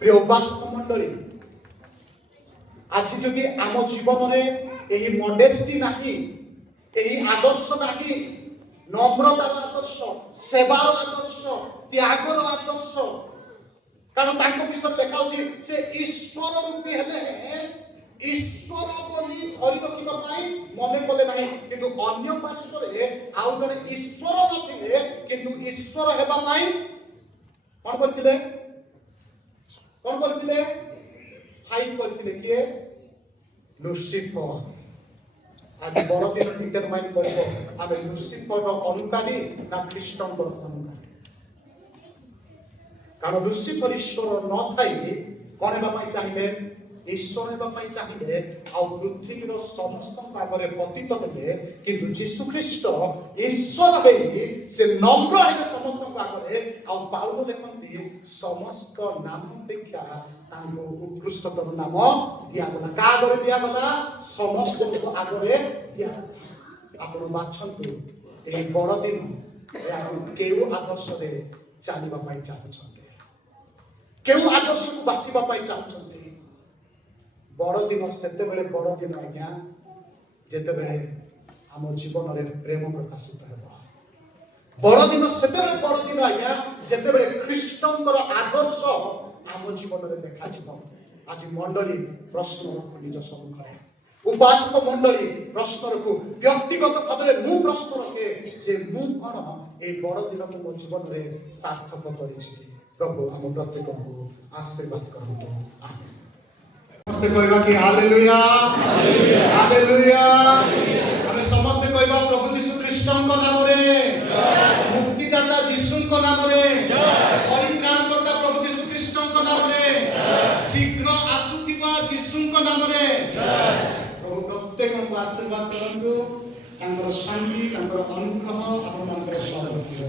प्रिय उपासक मंडली आज जदि आम जीवन में एही मॉडेस्टी नाही एही आदर्श नाही नम्रतार आदर्श सेवार आदर्श त्यागर आदर्श कारण तांको विषय लेखा होची से ईश्वर रूपी हेले ईश्वर बोली धरि रखिबा पाई मने कले नाही किंतु अन्य पार्श्व रे आउ जने ईश्वर नथिले किंतु ईश्वर हेबा पाई कोन करथिले फाइट करथिले किए लुसिफर आज बड़ दिन डिटरमाइन करबो आमे लुसिफर अनुकारी ना ख्रीष्टंकर अनुकारी कारण लुसिफर ईश्वर न थाई कोन हेबा पाई चाहिए ईश्वर हेबा पाई चाहिए आ पृथ्वीर समस्त आगरे पतित हेले किंतु यीशु ख्रीष्ट ईश्वर हेई से नम्र हेले समस्त आगरे आ पाउल लेखन्ती समस्त नाम अपेक्षा तांको उत्कृष्टतर नाम दिया गला का आगरे दिया गला समस्त को आगरे दिया आपण बाछंतु ए बड़ दिन ए आपण केउ आदर्श रे चालिबा पाई चाहछन्ते केउ आदर्श को बाछिबा पाई चाहछन्ते बड़ दिन सेते बेले बड़ दिन आज्ञा जेते बेले आम जीवन रे प्रेम प्रकाशित हेबो बड़दिन से बड़दिन आज्ञा जिते ख्रीष्टर आदर्श आम जीवन में देखा। आज मंडली प्रश्न रखु निज सम्मुखें, उपासक मंडली प्रश्न रखु, व्यक्तिगत भाव में मु प्रश्न रखे जे मु कौन ए बड़दिन को मो जीवन में सार्थक करी। प्रभु आम प्रत्येक को आशीर्वाद करंतु। आमेन। समस्ते कहबा कि हालेलुया हालेलुया। आमे समस्ते कहबा प्रभु यीशु ख्रीष्टन को नाम रे, मुक्तिदाता यीशु को नाम रे, परित्राणकर्ता प्रभु यीशु ख्रीष्टन को नाम रे, शीघ्र आसुथिबा यीशु को नाम रे प्रभु प्रत्येक को आशीर्वाद करंतु। तांकर शांति तांकर अनुग्रह आपण मानकर सहवर्ती हो।